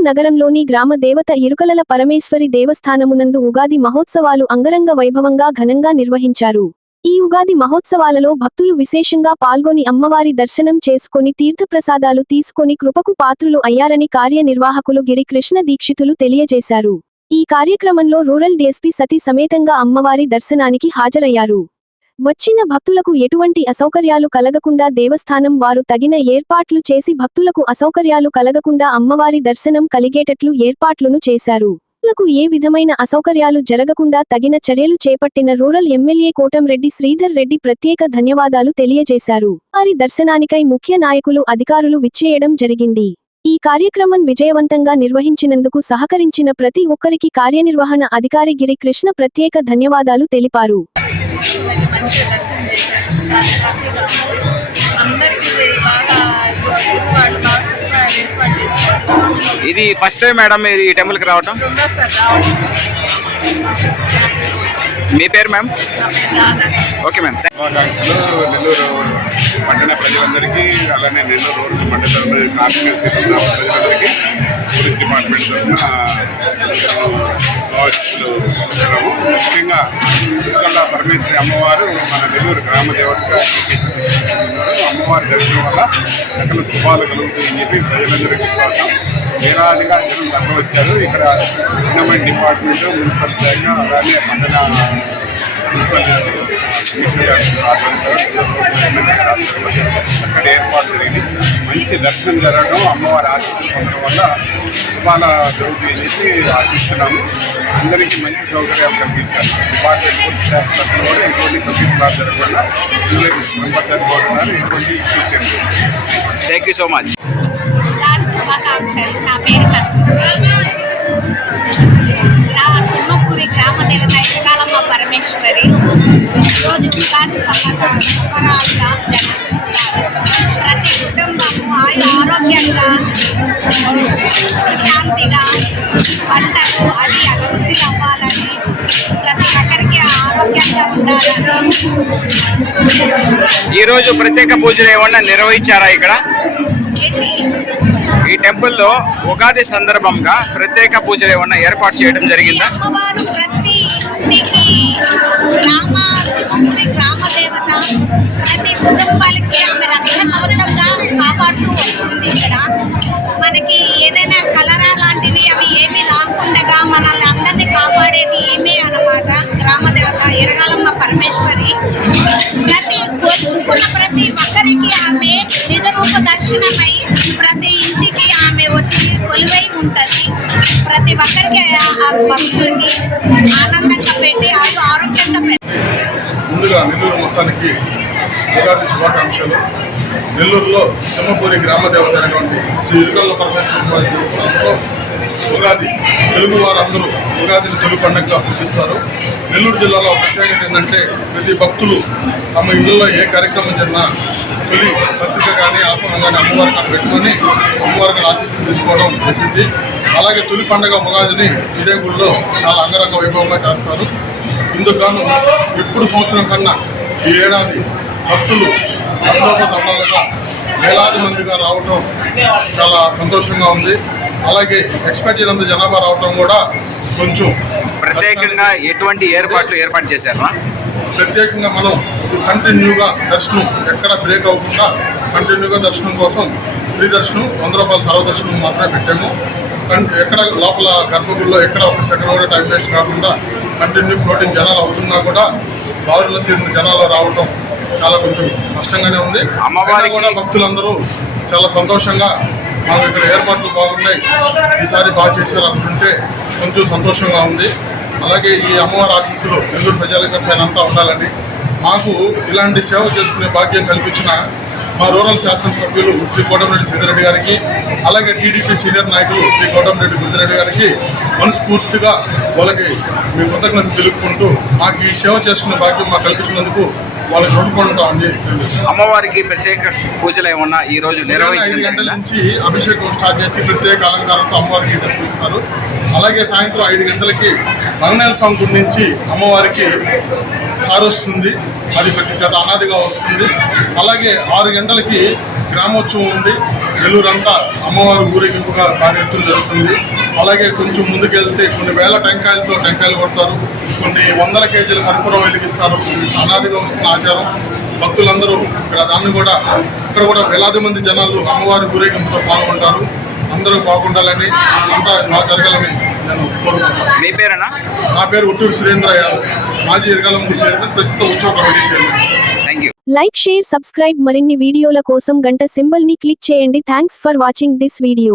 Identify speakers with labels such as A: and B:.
A: నెల్లూరు నగరంలోని గ్రామ దేవత ఇరుకలల పరమేశ్వరి దేవస్థానమునందు ఉగాది మహోత్సవాలు అంగరంగ వైభవంగా ఘనంగా నిర్వహించారు. ఈ ఉగాది మహోత్సవాలలో భక్తులు విశేషంగా పాల్గొని అమ్మవారి దర్శనం చేసుకుని తీర్థప్రసాదాలు తీసుకొని కృపకు పాత్రులు అయ్యారని కార్యనిర్వాహకులు గిరికృష్ణ దీక్షితులు తెలియజేశారు. ఈ కార్యక్రమంలో రూరల్ డీఎస్పీ సతీ సమేతంగా అమ్మవారి దర్శనానికి హాజరయ్యారు. వచ్చిన భక్తులకు ఎటువంటి అసౌకర్యాలు కలగకుండా దేవస్థానం వారు తగిన ఏర్పాట్లు చేసి భక్తులకు అసౌకర్యాలు కలగకుండా అమ్మవారి దర్శనం కలిగేటట్లు ఏర్పాట్లను చేశారు. భక్తులకు ఏ విధమైన అసౌకర్యాలు జరగకుండా తగిన చర్యలు చేపట్టిన రూరల్ ఎమ్మెల్యే కోటంరెడ్డి శ్రీధర్ రెడ్డి ప్రత్యేక ధన్యవాదాలు తెలియజేశారు. వారి దర్శనానికై ముఖ్య నాయకులు అధికారులు విచ్చేయడం జరిగింది. ఈ కార్యక్రమం విజయవంతంగా నిర్వహించినందుకు సహకరించిన ప్రతి ఒక్కరికి కార్యనిర్వహణ అధికారి గిరి కృష్ణ ప్రత్యేక ధన్యవాదాలు తెలిపారు.
B: దర్శనం చేశారు చాలా హ్యాపీగా అందరికీ బాగా వాళ్ళు బాగా సదుపాయాలు ఏర్పాటు చేశారు
C: ఇది ఫస్ట్ టైం మేడం ఈ టెంపుల్కి రావటం
B: రెండోసారి రావడం
C: మీ పేరు మ్యామ్ ఓకే మ్యామ్
D: నెల్లూరు పట్టణ ప్రజలందరికీ అలానే నెల్లూరు రోడ్డు మండల కాన్స్టిట్యూన్సీ ప్రజలందరికీ పోలీస్ డిపార్ట్మెంట్ తరఫున ముఖ్యంగా ఇక్కడ పరమేశ్వరి అమ్మవారు మన నెల్లూరు గ్రామ దేవతగా అమ్మవారి దర్శనం వల్ల సకల శుభాలు కలుగుతాయని చెప్పి ప్రజలందరికీ విశ్వాసం వేలాదిగా జనం తరలి వచ్చారు. ఇక్కడ గవర్నమెంట్ డిపార్ట్మెంట్ మున్సిపల్ శాఖ అలానే పట్టణ మున్సిపల్ కమిషనర్ అక్కడ ఏర్పాటు జరిగింది. మంచి దర్శనం జరగడం అమ్మవారి ఆశీస్సులు పొందడం వల్ల శుభాల జరుగుతాయని చెప్పి ఆశిస్తున్నాము. అందరికీ మంచి సౌకర్యాలు కల్పించారు. డిపార్ట్మెంట్ పూర్తి స్టాఫ్ తరఫున కూడా ఎటువంటి తగ్గింపులు జరగకుండా మెంబర్ జరగబోతున్నారు ఎటువంటి.
C: థ్యాంక్ యూ సో మచ్
E: శుభాకాంక్షలు. నా పేరు కస్తూరి. సింహపూరి గ్రామ దేవత ఇరకాలమ్మ పరమేశ్వరి. రోజు ఉగాది సంబర సంబరాలుగా జరుపుకుంటున్నారు ప్రతి కుటుంబము ఆయు ఆరోగ్యంగా శాంతిగా పంటలు అవి అభివృద్ధి అవ్వాలని ప్రతి ఒక్కరికి ఆరోగ్యంగా ఉండాలని.
C: ఈ రోజు ప్రత్యేక పూజలు ఏమన్నా నిర్వహించారా ఇక్కడ? ఈ టెంపుల్లో ఉగాది సందర్భంగా ప్రత్యేక పూజలు ఏమన్నా ఏర్పాటు చేయడం జరిగిందా?
E: ప్రతి ఇంటికి గ్రామ సింహపురి గ్రామ దేవత ప్రతి కుటుంబాలకి మనకి ఏదైనా కలరా లాంటివి అవి ఏమీ రాకుండా మనల్ని అందరినీ కాపాడేది ఏమీ అన్నమాట గ్రామదేవత ఎరగాలమ్మ పరమేశ్వరి. ప్రతి కోరుకున్న ప్రతి ఒక్కరికి ఆమె నిజరూప దర్శనమై ప్రతి ఇంటికి ఆమె వచ్చి కొలువై ఉంటుంది. ప్రతి ఒక్కరికి ఆ- భక్తుని భక్తులకి ఆనందంగా పెట్టి అది ఆరోగ్యంగా పెట్టి
D: ముందుగా నెల్లూరు మొత్తానికి శుభాకాంక్షలు. నెల్లూరులో సింహపూరి గ్రామ దేవత అయినటువంటి శ్రీ ఇరుకల్ల పరమేశ్వర వారి దేవస్థానంలో ఉగాది తెలుగు వారందరూ ఉగాదిని తెలుగు పండుగగా పూజిస్తారు నెల్లూరు జిల్లాలో ప్రత్యేకత ఏంటంటే ప్రతి భక్తులు తమ ఇళ్ళల్లో ఏ కార్యక్రమం జరిగినా తొలి పత్రిక కానీ ఆత్మం కానీ అమ్మవారికి పెట్టుకొని అమ్మవారికి ఆశీస్సులు తీసుకోవడం ప్రసిద్ధి అలాగే తొలి పండుగ ఉగాదిని ఇదే గుడిలో చాలా అంగరంగ వైభవంగా చేస్తారు. ఇందుకు ఎప్పుడు సంవత్సరం కన్నా ఈ ఏడాది భక్తులు తండాలుగా వేలాది మందిగా రావటం చాలా సంతోషంగా ఉంది. అలాగే ఎక్స్పెక్ట్ చేయనంత జనాభా రావటం కూడా కొంచెం
C: ప్రత్యేకంగా ఎటువంటి ఏర్పాట్లు ఏర్పాటు చేశారా?
D: ప్రత్యేకంగా మనం కంటిన్యూగా దర్శనం ఎక్కడ బ్రేక్ అవ్వకుండా కంటిన్యూగా దర్శనం కోసం ఫ్రీ దర్శనం వంద రూపాయల సర్వ దర్శనం మాత్రమే పెట్టాము. ఎక్కడ లోపల గర్భగుడిలో ఎక్కడ ఒక సెకండ్ కూడా టైం వేస్ట్ కాకుండా కంటిన్యూ ఫ్లోటింగ్ జనాలు అవుతున్నా కూడా బారులో తీరిన జనాలు రావటం చాలా కొంచెం కష్టంగానే ఉంది. అయినా కూడా భక్తులందరూ చాలా సంతోషంగా మాకు ఇక్కడ ఏర్పాట్లు బాగున్నాయి. ఈసారి బాగా చేశారు అనుకుంటే కొంచెం సంతోషంగా ఉంది. అలాగే ఈ అమ్మవారి ఆశీస్సులు నెల్లూరు ప్రజలపైన అంతా ఉండాలని మాకు ఇలాంటి సేవ చేసుకునే భాగ్యం కల్పించిన మా రూరల్ శాసనసభ్యులు శ్రీ కోటమిరెడ్డి సీతారెడ్డి గారికి అలాగే టీడీపీ సీనియర్ నాయకులు శ్రీ కోటమిరెడ్డి బుద్ధిరెడ్డి గారికి మనస్ఫూర్తిగా వాళ్ళకి మీ కృతజ్ఞత తెలుపుకుంటూ మాకు ఈ సేవ చేసుకునే భాగ్యం మాకు కల్పించినందుకు వాళ్ళకి రుణపడుతామని తెలియజేస్తున్నాం.
C: అమ్మవారికి ప్రత్యేక పూజలు ఏమన్నా ఈ రోజు
D: ఐదు గంటల నుంచి అభిషేకం స్టార్ట్ చేసి ప్రత్యేక అలంకారంతో అమ్మవారికి దర్శనమిస్తారు అలాగే సాయంత్రం ఐదు గంటలకి రంగనాథ స్వామి గుడి నుంచి అమ్మవారికి సారొస్తుంది అది ప్రతి గత అనాదిగా వస్తుంది. అలాగే ఆరు గంటలకి గ్రామోత్సవం ఉంది. నెల్లూరంతా అమ్మవారి ఊరేగింపుగా కార్యక్రమం జరుగుతుంది. అలాగే కొంచెం ముందుకెళ్తే కొన్ని వేల టెంకాయలతో టెంకాయలు కొడతారు. కొన్ని వందల కేజీల కర్పూరం వెలిగిస్తారు ఇది అనాదిగా వస్తున్న ఆచారం. భక్తులందరూ ఇక్కడ దాన్ని కూడా ఇక్కడ కూడా వేలాది మంది జనాలు అమ్మవారి ఊరేగింపుతో పాల్గొంటారు. అందరూ బాగుండాలని అంతా బాగా జరగాలని
C: మీ పేరేనా?
D: నా పేరు ఉట్టూరు సురేంద్ర యాదవ్. మాజీ ఇరగాలం చైర్మన్ ప్రస్తుత ఉత్సవ committee chairman.
A: Like share subscribe మరిన్ని వీడియోల కోసం గంట సింబల్ని క్లిక్ చేయండి. Thanks for watching this video